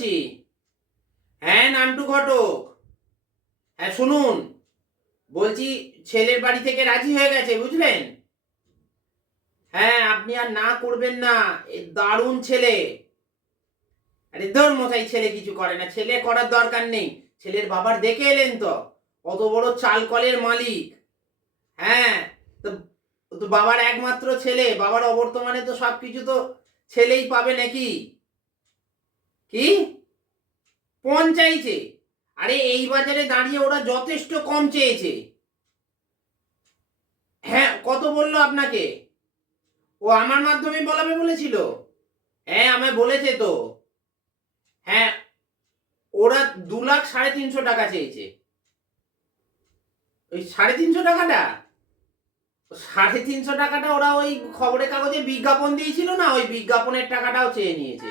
বলছি। হ্যাঁ, নান্টু ঘটক। হ্যাঁ শুনুন, বলছি ছেলের বাড়ি থেকে রাজি হয়ে গেছে, বুঝলেন? হ্যাঁ, আপনি আর না করবেন না। এ দারুণ ছেলে। আরে ধুর মশাই, ছেলে কিছু করে না, ছেলে করার দরকার নেই। ছেলের বাবার দেখে এলেন তো, কত বড় চাল কলের মালিক। হ্যাঁ, তো তো বাবার একমাত্র ছেলে, বাবার অবর্তমানে তো সবকিছু তো ছেলেই পাবে নাকি? কি পণ চাইছে? আরে এই বাজারে দাঁড়িয়ে ওরা যথেষ্ট কম চেয়েছে। হ্যাঁ, কত বললো আপনাকে? ও আমার মাধ্যমে বলাবে বলেছিল? হ্যাঁ, আমায় বলেছে তো। হ্যাঁ, ওরা 2,350,000 চেয়েছে। ওই 350 টাকাটা, 350 টাকাটা ওরা ওই খবরের কাগজে বিজ্ঞাপন দিয়েছিল না, ওই বিজ্ঞাপনের টাকাটাও চেয়ে নিয়েছে।